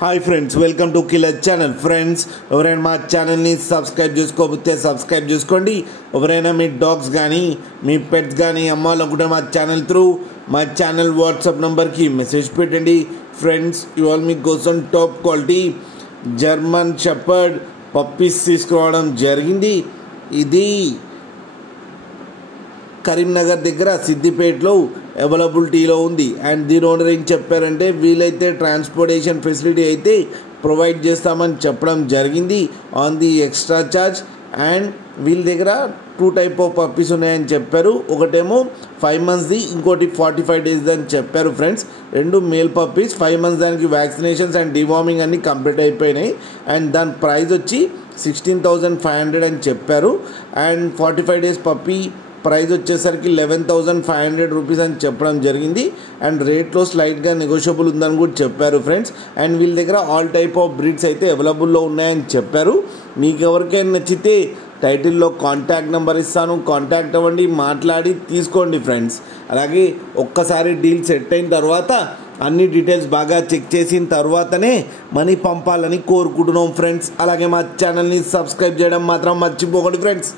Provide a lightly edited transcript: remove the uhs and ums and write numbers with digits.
Hi friends, welcome to killer channel. Friends, ఎవరైనా మా ఛానల్ని సబ్స్క్రైబ్ చేసుకోకపోతే సబ్స్క్రైబ్ చేసుకోండి. ఎవరైనా మీ డాగ్స్ కానీ మీ పెట్స్ కానీ అమ్మాలనుకుంటే మా ఛానల్ త్రూ మా ఛానల్ వాట్సాప్ నెంబర్కి మెసేజ్ పెట్టండి. ఫ్రెండ్స్, ఇవాళ మీకోసం top quality German shepherd puppies తీసుకురావడం జరిగింది. ఇది కరీంనగర్ దగ్గర సిద్దిపేటలో అవైలబిలిటీలో ఉంది. అండ్ దీని ఓనర్ ఏం చెప్పారంటే, వీలైతే ట్రాన్స్పోర్టేషన్ ఫెసిలిటీ అయితే ప్రొవైడ్ చేస్తామని చెప్పడం జరిగింది on the extra charge. And వీళ్ళ దగ్గర 2 టైప్ ఆఫ్ పప్పీస్ ఉన్నాయని చెప్పారు. ఒకటేమో 5 monthsది, ఇంకోటి 45 days అని చెప్పారు. ఫ్రెండ్స్, 2 మేల్ పప్పీస్, 5 months దానికి వ్యాక్సినేషన్స్ అండ్ డివార్మింగ్ అన్నీ కంప్లీట్ అయిపోయినాయి. అండ్ దాని ప్రైస్ వచ్చి 16,500 అని చెప్పారు. అండ్ 45 days పప్పీ ప్రైస్ వచ్చేసరికి 11,500 రూపీస్ అని చెప్పడం జరిగింది. అండ్ రేట్లో స్లైట్గా నెగోషియబుల్ ఉందని కూడా చెప్పారు. ఫ్రెండ్స్, అండ్ వీళ్ళ దగ్గర ఆల్ టైప్ ఆఫ్ బ్రీడ్స్ అయితే అవైలబుల్లో ఉన్నాయని చెప్పారు. మీకు ఎవరికైనా నచ్చితే టైటిల్లో కాంటాక్ట్ నెంబర్ ఇస్తాను, కాంటాక్ట్ అవ్వండి, మాట్లాడి తీసుకోండి. ఫ్రెండ్స్, అలాగే ఒక్కసారి డీల్ సెట్ అయిన తర్వాత అన్ని డీటెయిల్స్ బాగా చెక్ చేసిన తర్వాతనే మనీ పంపాలని కోరుకుంటున్నాం. ఫ్రెండ్స్, అలాగే మా ఛానల్ని సబ్స్క్రైబ్ చేయడం మాత్రం మర్చిపోకండి. ఫ్రెండ్స్.